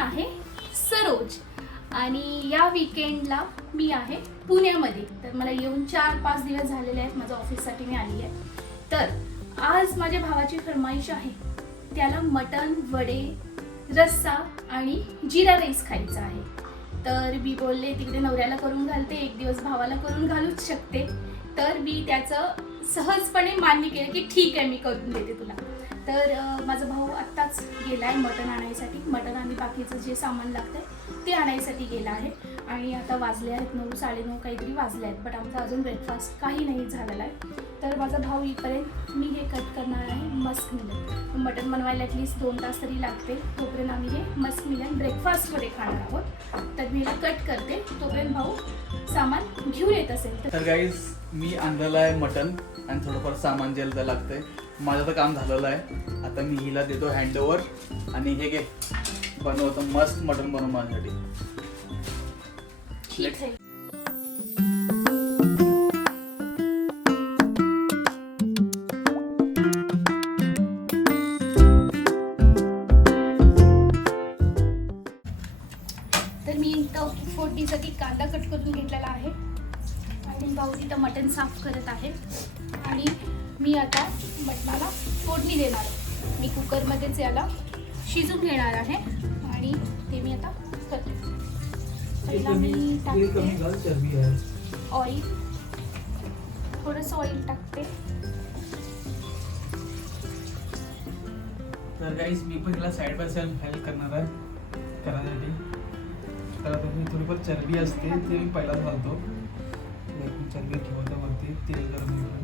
आहे सरोज आणि या वीकेंडला मी आहे पुण्यामध्ये. तर मला येऊन 4-5 दिवस झालेले आहेत. माझ्या ऑफिससाठी मी आली आहे. तर आज माझ्या भावाची फरमाईश आहे, त्याला मटण, वडे, रस्सा आणि जिरा राईस खायचा आहे. तर मी बोलले तिकडे नवऱ्याला करून घालते, एक दिवस भावाला करून घालूच शकते. तर मी त्याचं सहजपणे मान्य केलं की ठीक आहे, मी करून देते तुला. तर माझा भाऊ आत्ताच गेला आहे मटण आणायसाठी. मटण आणि बाकीचं जे सामान लागतं ते आणायसाठी गेला आहे. आणि आता वाजले आहेत 9-9:30 काहीतरी वाजले आहेत. बट आमचा अजून ब्रेकफास्ट काही नाही झालेला आहे. तर माझा भाऊ येईपर्यंत मी हे कट करणार आहे मस्क मिलन. मटण बनवायला ॲटलिस्ट 2 तास तरी लागते. तोपर्यंत आम्ही हे मस्क मिलन ब्रेकफास्टमध्ये खाणार आहोत. तर मी हे कट करते, तोपर्यंत भाऊ सामान घेऊन येत असेल. तर गाईज मी आणलेलं आहे मटण आणि थोडंफार सामान जे लागतंय. माझं तर काम झालेलं आहे. आता मी हिला देतो हँडओव्हर आणि हे घे बनवतो मस्त मटण बनवून माझ्यासाठी. तर मी इथं फोडणीसाठी कांदा कट करून घेतलेला आहे आणि भाऊ तिथं मटण साफ करत आहे. आणि मी आता मटणाला फोडणी देणार आहे. मी कुकरमध्येच याला शिजून घेणार आहे आणि ते मी आता करते. पहिला मी टाकते ऑइल, थोडंसं ऑइल टाकते. तर गाईज मी पण हिला साईड बाय साईड हेल्प करणार आहे करायसाठी. तर आता मी थोडीफार चरबी असते ते मी पहिलाच घालतो. चरबी ठेवतो वरती तेल गरम करून.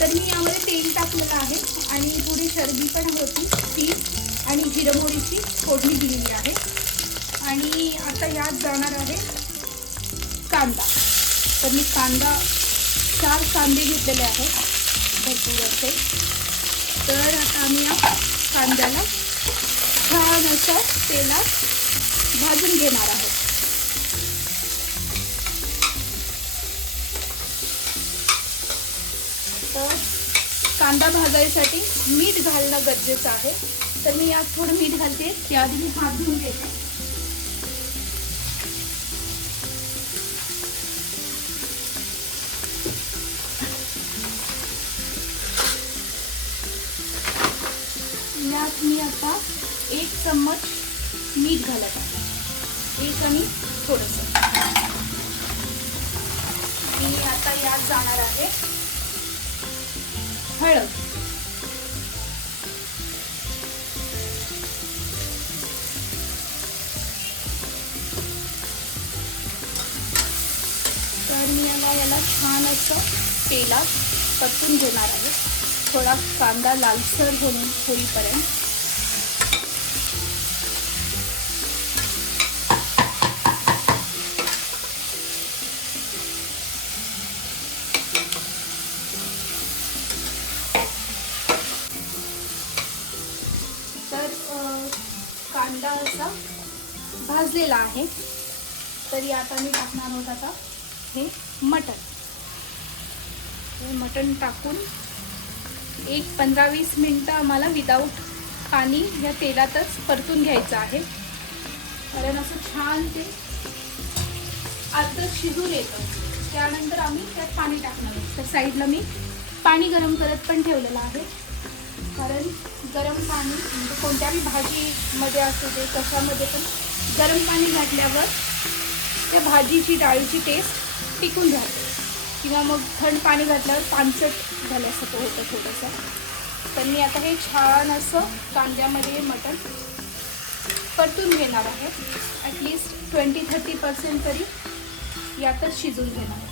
तर मी यामध्ये तेल टाकलेलं आहे आणि थोडी चरबी पण होती ती आणि जिरं मोहरीची फोडणी दिलेली आहे. आणि आता यात जाणार आहे कांदा. तर मी 4 कांदे घेतलेले आहेत भरपूर असे. तर आता आम्ही या कांद्याला छान असं तेलात भाजून घेणार आहोत. तर कांदा भाजायसाठी मीठ घालणं गरजेचं आहे. तर मी यात थोडं मीठ घालते. त्याआधी मी हात धुवून घेते. यात मी आता 1 चम्मच मीठ घालत आहे. 1 आणि थोडंसं. मी आता यात जाणार आहे हळद. तर मी याला छान असं तेलात परतून घेणार आहे. थोडा कांदा लालसर होईपर्यंत. कांदा असा भाजलेला आहे. तर यात आम्ही टाकणार आहोत आता हे मटण. हे मटण टाकून 15-20 मिनटं आम्हाला विदाऊट पाणी या तेलातच परतून घ्यायचं आहे. कारण असं छान ते अर्ध शिजून येतं. त्यानंतर आम्ही त्यात पाणी टाकणार आहोत. तर साईडला मी पाणी गरम करत पण ठेवलेलं आहे. कारण गरम पाणी म्हणजे कोणत्याही भाजीमध्ये असू दे कशामध्ये पण गरम पाणी घातल्यावर त्या भाजीची डाळीची टेस्ट टिकून राहते. किंवा मग थंड पाणी घातल्यावर पानसट झाल्यासारखं होतं थोडंसं. तर मी आता हे छान असं कांद्यामध्ये मटण परतून घेणार आहे. ॲटलिस्ट 20-30% तरी यातच शिजून घेणार आहे.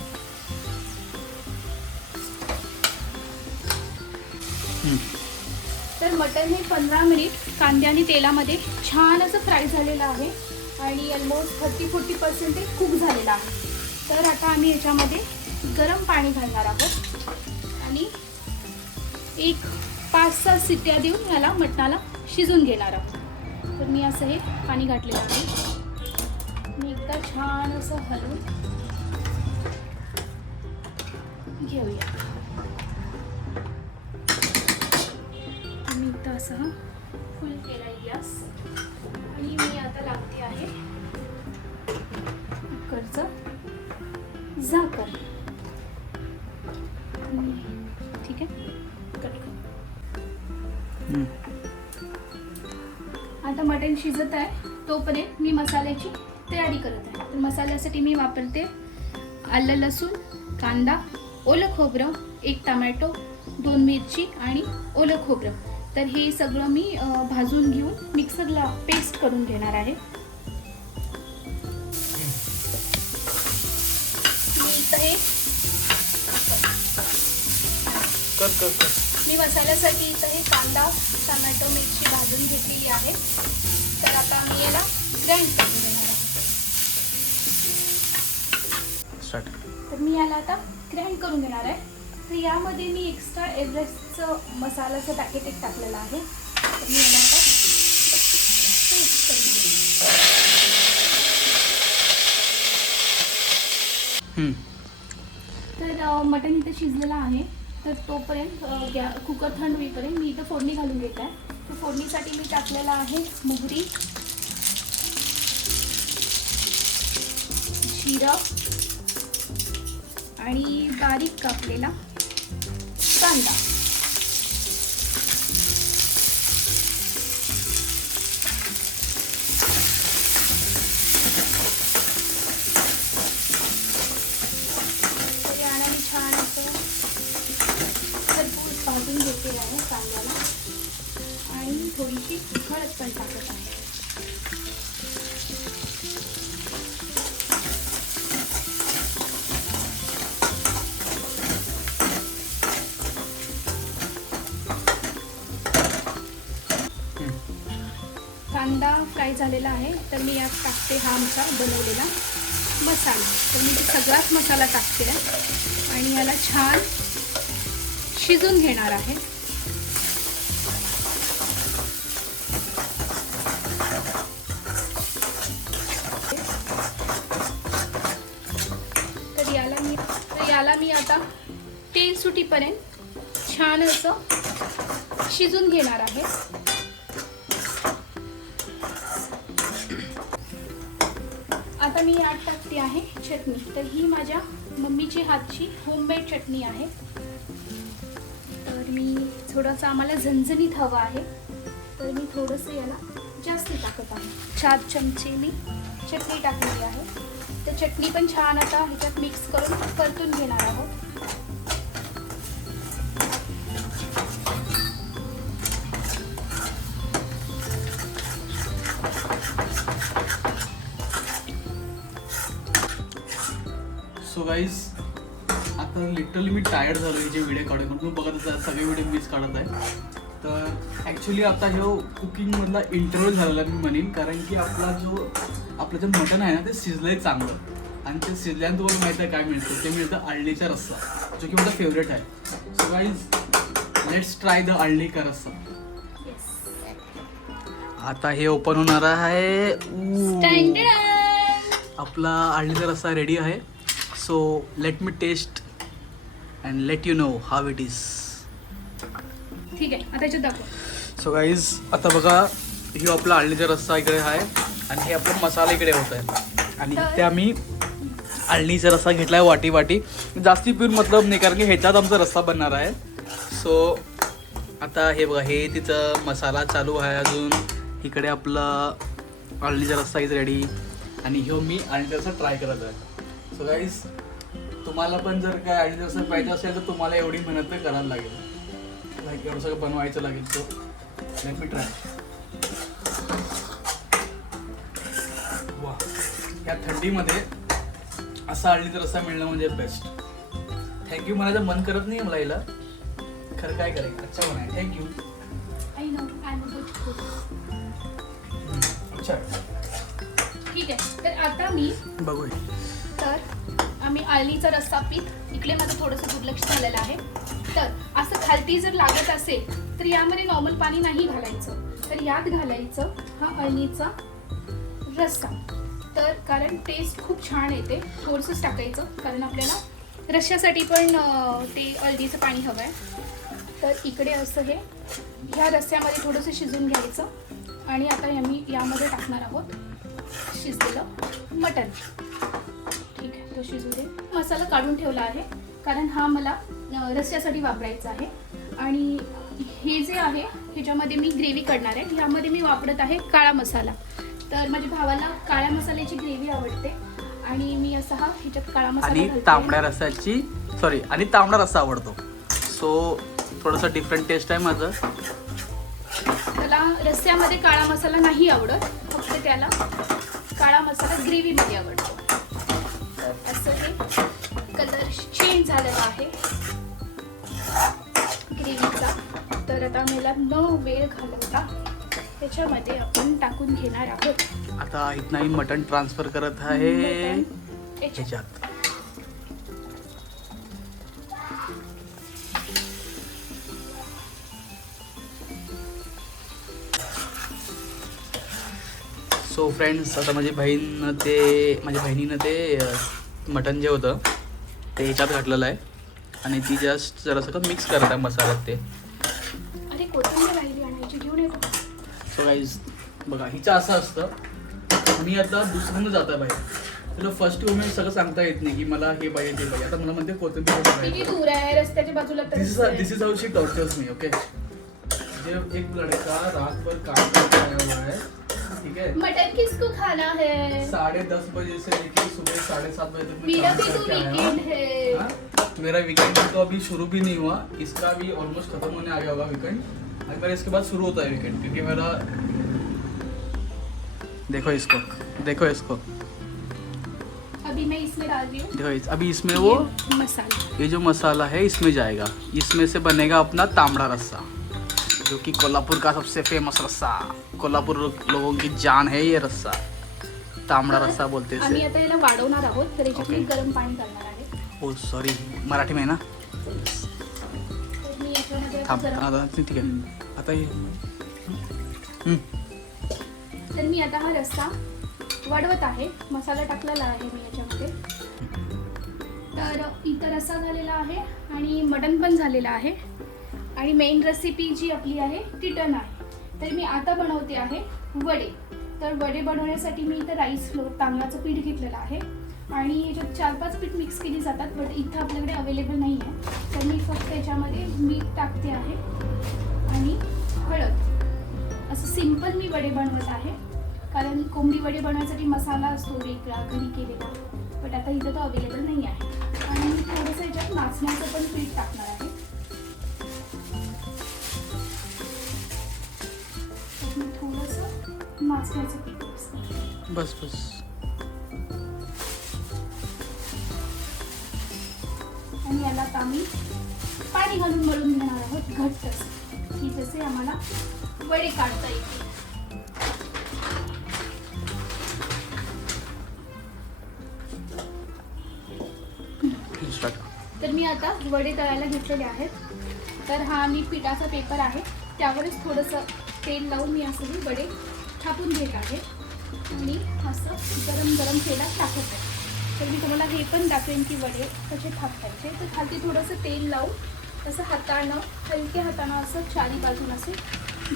तर मटण हे 15 मिनिट कांद्या आणि तेलामध्ये छान असं फ्राय झालेलं आहे आणि ऑलमोस्ट 30-40% ते कुक झालेलं आहे. तर आता आम्ही याच्यामध्ये गरम पाणी घालणार आहोत आणि 5-6 शिट्ट्या देऊन याला मटणाला शिजून घेणार आहोत. तर मी असं हे पाणी घातलेलं आहे. मी एकदा छान असं हलवून घेऊया. गॅसचा फुल केला गॅस आणि मी आता लागते आहे कुकरचं झाकण. ठीक आहे, कट कर. आता मटण शिजत आहे तोपर्यंत मी मसाल्याची तयारी करत आहे. तर मसाल्यासाठी मी वापरते आलं लसूण, कांदा, ओलं खोबरं, 1 टमॅटो, 2 मिरची आणि ओलं खोबरं. तर हे सगळं मी भाजून घेऊन मिक्सरला पेस्ट करून घेणार आहे. मी इथं हे मी मसाल्यासाठी इथं हे कांदा, टमॅटो, मिरची भाजून घेतलेली आहे. तर आता मी याला ग्राइंड करून घेणार आहे. तर मी याला आता ग्राइंड करून घेणार आहे. तर यामध्ये मी एक्स्ट्रा एव्हरेस्टचं मसाल्याचं पॅकेट एक टाकलेलं आहे. तर मी याला आता पेस्ट करून घेईन. तर मटण इथं शिजलेलं आहे. तर तोपर्यंत कुकर थंड होईपर्यंत मी इथं फोडणी घालून घेत आहे. तर फोडणीसाठी मी टाकलेलं आहे मोहरी, जिरं आणि बारीक कापलेला कांदा. तर याला मी छान असं भरपूर भाजून घेतलेलं आहे कांद्याला आणि थोडीशी हळद पण टाकत आहे. कांदा फ्राय झालेला आहे. तर मी यात टाकते हा आमचा बनवलेला मसाला. तर मी सगळाच मसाला टाकते आणि याला छान शिजून घेणार आहे. तर याला मी आता तेल सुटीपर्यंत छान असं शिजून घेणार आहे. आता मी यात टाकते आहे चटणी. तर ही माझ्या मम्मीची हातची होममेड चटणी आहे. तर मी थोडंसं आम्हाला झणझणीत हवं आहे. तर मी थोडंसं याला जास्त टाकत आहे. 4 चमचे मी चटणी टाकलेली आहे. तर चटणी पण छान आता ह्याच्यात मिक्स करून परतून घेणार आहोत. सो गाईज, आता लिटरली मी टायर्ड झालो हे जे व्हिडिओ काढून. म्हणून बघत असाल सगळे व्हिडिओ मीच काढत आहे. तर ॲक्च्युली आता ह्यो कुकिंगमधला इंटरव्ह्यू झालेला मी म्हणेन. कारण की आपलं जे मटण आहे ना ते शिजलं आहे चांगलं. आणि ते शिजल्यानं तुम्हाला माहिती आहे काय मिळतं, ते मिळतं अळणीचा रस्सा, जो की माझा फेवरेट आहे. So guys, let's try the अळणी का रस्सा. आता हे ओपन होणार आहे. आपला अळणीचा रस्सा रेडी आहे. So let me taste and let you know how it is. ठीक आहे, आता याच्यात दाखव. सो गाईज, आता बघा, ही आपला अळणीचा रस्सा इकडे आहे आणि हे आपला मसाला इकडे होत आहे. आणि इथे आम्ही अळणीचा रस्सा घेतला आहे वाटी वाटी. जास्ती पिऊन मतलब नाही, कारण की ह्याच्यात आमचा रस्सा बनणार आहे. सो आता हे बघा, हे तिचं मसाला चालू आहे अजून. इकडे आपला अळणीचा रस्सा इज रेडी आणि ह्यो मी अळणीचा रस्सा ट्राय करत आहे. सो गाईज, तुम्हाला पण जर काय अळणीचा रस्सा पाहिजे असेल तर तुम्हाला एवढी मेहनत करायला लागेल. लाईक एवढं सगळं बनवायचं लागेल. सो लेट मी ट्राय. वा, या थंडीमध्ये असा अळणीचा रस्सा मिळणं म्हणजे बेस्ट. थँक्यू म्हणायचं मन करत नाही मला याला, खरं काय करेल. अच्छा म्हणाय, थँक्यू. अच्छा, ठीक आहे. तर आता मी बघूया. तर आम्ही अळणीचा रस्सा पीत, इकडे माझं थोडंसं दुर्लक्ष झालेलं आहे. तर असं खालती जर लागत असेल तर यामध्ये नॉर्मल पाणी नाही घालायचं, तर यात घालायचं हा अळणीचा रस्सा. तर कारण टेस्ट खूप छान येते. थोडंसंच टाकायचं कारण आपल्याला रश्श्यासाठी पण ते अळणीचं पाणी हवं आहे. तर इकडे असं हे ह्या रस्स्यामध्ये थोडंसं शिजून घ्यायचं आणि आता आम्ही यामध्ये टाकणार आहोत शिजलेलं मटण. ठीक आहे, तो शिजू दे. मसाला काढून ठेवला आहे कारण हा मला रस्स्यासाठी वापरायचा आहे. आणि हे जे आहे ह्याच्यामध्ये मी ग्रेव्ही करणार आहे. ह्यामध्ये मी वापरत आहे काळा मसाला. तर माझ्या भावाला काळ्या मसाल्याची ग्रेव्ही आवडते आणि मी असा हा ह्याच्यात काळा मसाला आणि घालते. तांबड्या रस्साची आणि तांबडा रस्सा आवडतो. सो थोडंसं डिफरंट टेस्ट आहे माझं. त्याला रस्स्यामध्ये काळा मसाला नाही आवडत, फक्त त्याला काळा मसाला ग्रेव्हीमध्ये आवडतो. तर असं हे कलर चेंज झालेला आहे ग्रेव्हीचा. तर आता मला न वेळ घालवता त्याच्यामध्ये आपण टाकून घेणार आहोत. आता इथनं मी मटण ट्रान्सफर करत आहे मटण ह्याच्यात. सो फ्रेंड्स, आता माझ्या बहिणीनं ते मटण जे होतं ते ह्याच्यात घातलेलं आहे आणि ती जस्ट जरासं मिक्स करत आहे मसाल्यात ते. अरे कोथिंबीर राहिली आणायची, घेऊन येतो. सो गाईज बघा, हिचं असं असतं, मी आता दुसऱ्यांदा जात आहे बाहेर, तुला फर्स्ट टाइम मी सगळं सांगता येत नाही की मला हे पाहिजे ते पाहिजे. आता मला म्हणते कोथिंबीर किती पाहिजे. दूर आहे रस्त्याच्या बाजूला तर this is how she tortures me. Okay, जे एक लड़का रात भर काम करके आया हुआ है, ठीक है, मटन किसको खाना है? 10:30 बजे से लेकर सुबह 7:30 बजे तक मैं मेरा काम भी तो करके आया वीकेंड हूँ. है. हाँ? मेरा वीकेंड तो अभी शुरू भी नहीं हुआ, इसका भी ऑलमोस्ट खत्म होने आ गया होगा वीकेंड. अभी मेरा इसके बाद शुरू होता है वीकेंड, क्योंकि मेरा देखो इसको अभी मैं इसमें डाल रही हूँ देखो अभी इसमें वो मसाला. ये जो मसाला है इसमें जाएगा. इसमें से बनेगा अपना तांबड़ा रस्सा, जो कि कोल्हापुर का सबसे फेमस रस्सा. कोल्हापुर लोगों की जान है ये रस्सा. तांबड़ा रस्सा बोलते हैं आम्ही इसे. आता याला वाढवणार आहोत, तर याच्यात मी Okay. गरम पाणी करणार आहे. ओ सॉरी, मराठी में है ना. तर मी याच्यामध्ये आता थांब गरम आता ठीक आहे. आता हे तर मी आता हा रस्सा वाढवत आहे. मसाला टाकलेला आहे मी याच्यामध्ये. तर इथं रस्सा झालेला आहे आणि मटण पण झालेलं आहे आणि मेन रेसिपी जी आपली आहे ती डन आहे. तर मी आता बनवते आहे वडे. तर वडे बनवण्यासाठी मी इथं राईस फ्लोअर तांदळाचं पीठ घेतलेलं आहे आणि याच्यात 4-5 पीठ मिक्स केली जातात, बट इथं आपल्याकडे अवेलेबल नाही आहे. तर मी फक्त याच्यामध्ये मीठ टाकते आहे आणि हळद. असं सिंपल मी वडे बनवत आहे, कारण कोंबडी वडे बनवण्यासाठी मसाला असतो वेगळा घरी केलेला, बट आता इथं तो अवेलेबल नाही आहे. आणि मी थोडंसं याच्यात नाचण्याचं पण पीठ टाकणार आहे. तर मी थोडंसं नाचण्याचं पीठ मिक्स करते. बस आणि याला आता आम्ही पाणी घालून मळून घेणार आहोत घट्ट असं, की जसे आम्हाला वडे काढता येतील. तर मी आता वडे तळायला घेतलेले आहेत. तर हा मी पिठाचा पेपर आहे, त्यावरच थोडंसं तेल लावून मी असं हे वडे थापून घेत आहे आणि असं गरम गरम तेलात टाकत आहे. तर मी तुम्हाला हे पण दाखवेन की वडे कसे थापटायचे. तर खालती थोडंसं तेल लावून असं हातानं हलक्या हातानं असं चारी बाजून असे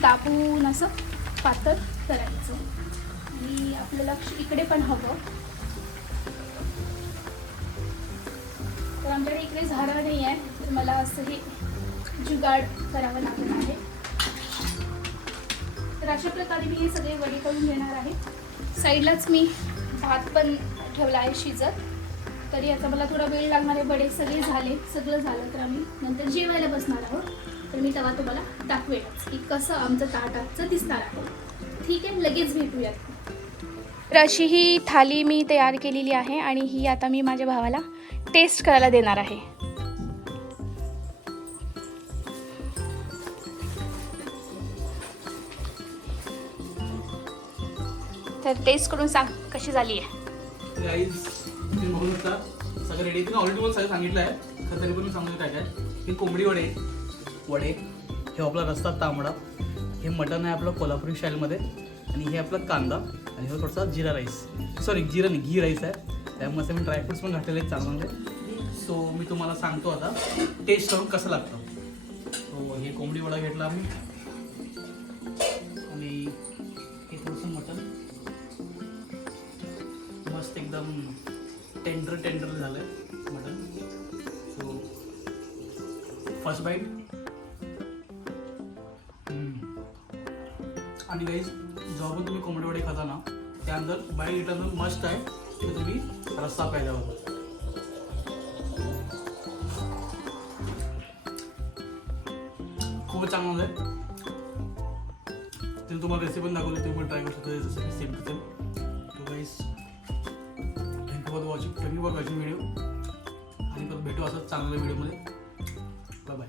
दाबून असं पातळ करायचं. आणि आपल्याला इकडे पण हवं. तर आमच्याकडे इकडे झाडं नाही आहे, तर मला असं हे जुगाड करावं लागत आहे. तर अशा प्रकारे मी हे सगळे वडे करून घेणार आहे. साईडलाच मी भात पण ठेवला आहे शिजत. तरी आता मला थोडा वेळ लागणार आहे. वडे सगळं झालं तर आम्ही नंतर जेवायला बसणार आहोत. तर मी तेव्हा तुम्हाला दाखवेनच की कसं आमचं ताटाचं दिसणार आहे. ठीक आहे, लगेच भेटूयात. तर अशी ही थाली मी तयार केलेली आहे आणि ही आता मी माझ्या भावाला टेस्ट करायला देणार आहे. तर टेस्ट करून सांग कशी झाली आहे. गाईज तुम्ही बघू शकता सगळं रेडी. तुम्ही ऑलरेडी मला सगळं सांगितलं आहे, खरं तरी पण मी सांगतो काय काय. हे कोंबडी वडे, हे आपला रस्सा तांबडा, हे मटण आहे आपलं कोल्हापुरी स्टाईलमध्ये, आणि हे आपला कांदा, आणि हे थोडासा जिरा राईस, सॉरी जिरा नाही घी राईस आहे. त्यामध्ये मी ड्रायफ्रुट्स पण घातलेले आहेत चांगले. सो मी तुम्हाला सांगतो आता टेस्ट करून कसं लागतं. सो हे कोंबडी वडा घेतला आम्ही आणि हे थोडंसं मटन मस्त एकदम टेंडर झालं आहे मटन. So first bite. आणि गाईज जेव्हा पण तुम्ही कोंबडी वडे खाता ना त्यानंतर बाईट घेतल्यानंतर मस्त आहे की तुम्ही रस्सा प्यायला हवा. खूपच चांगलं आहे. ते तुम्हाला रेसिपी पण दाखवली तुम्ही पण ट्राय करू शकता जसं की सेम टू सेम. तो guys thank you for watching video आणि परत भेटू असं चांगल्या व्हिडिओमध्ये. Bye bye.